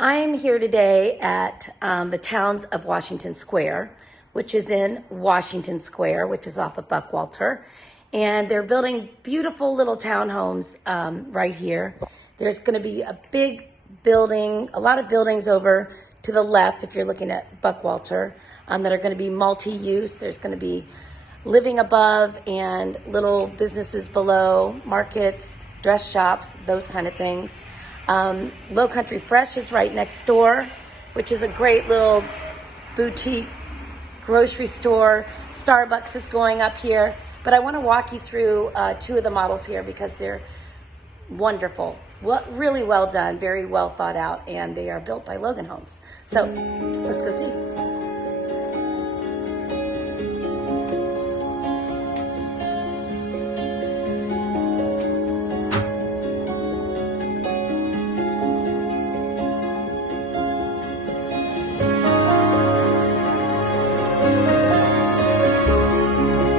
I'm here today at the Towns of Washington Square, which is in Washington Square, which is off of Buckwalter. And they're building beautiful little townhomes right here. There's going to be a big building, a lot of buildings over to the left if you're looking at Buckwalter that are going to be multi-use. There's going to be living above and little businesses below, markets, dress shops, those kind of things. Low Country Fresh is right next door, which is a great little boutique grocery store. Starbucks is going up here. But I want to walk you through two of the models here because they're wonderful. Really well done, very well thought out, and they are built by Logan Homes. So let's go see.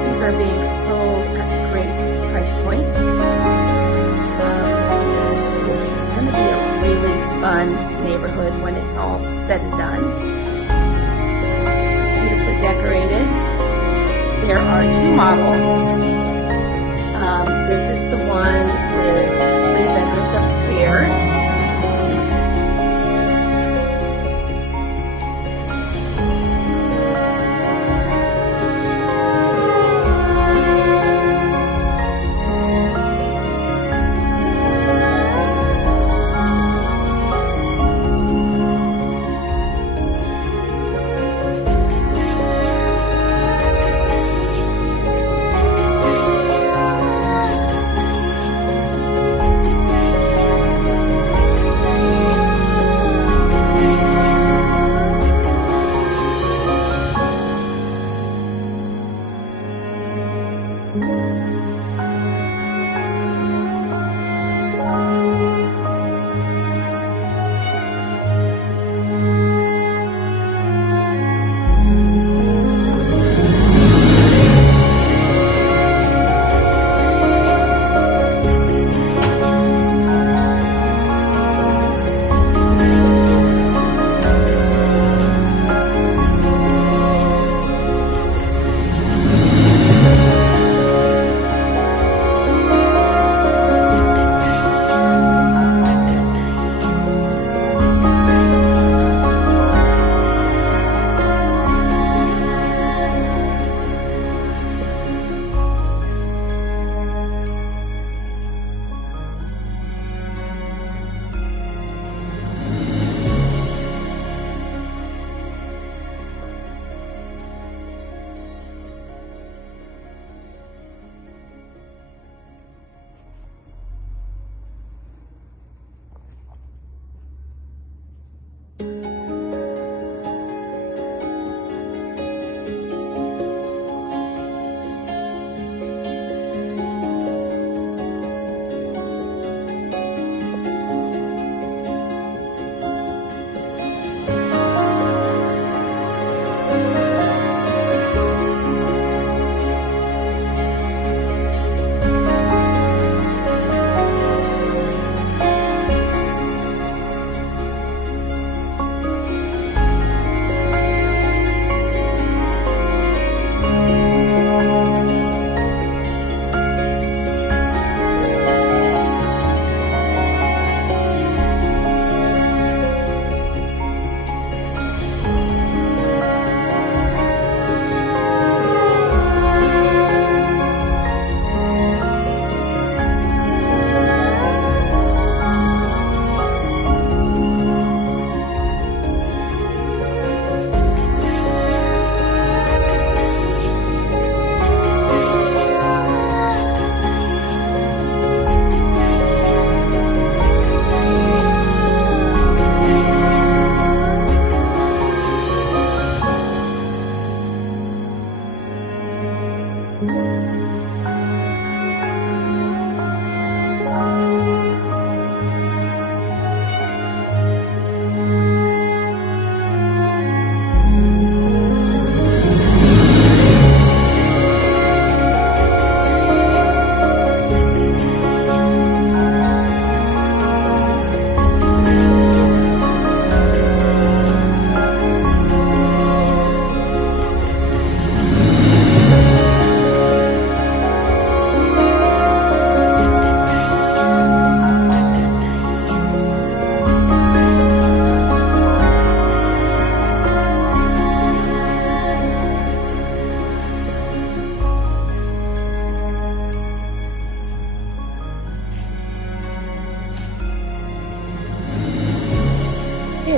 These are being sold at a great price point. It's going to be a really fun neighborhood when it's all said and done. Beautifully decorated. There are two models. This is the one with 3 bedrooms upstairs.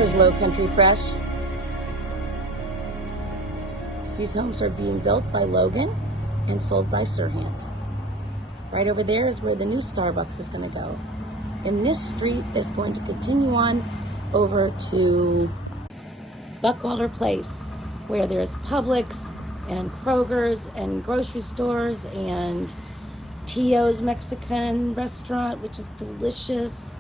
There's Low Country Fresh. These homes are being built by Logan and sold by Sirhant. Right over there is where the new Starbucks is going to go. And this street is going to continue on over to Buckwalter Place, where there's Publix and Kroger's and grocery stores and Tio's Mexican restaurant, which is delicious.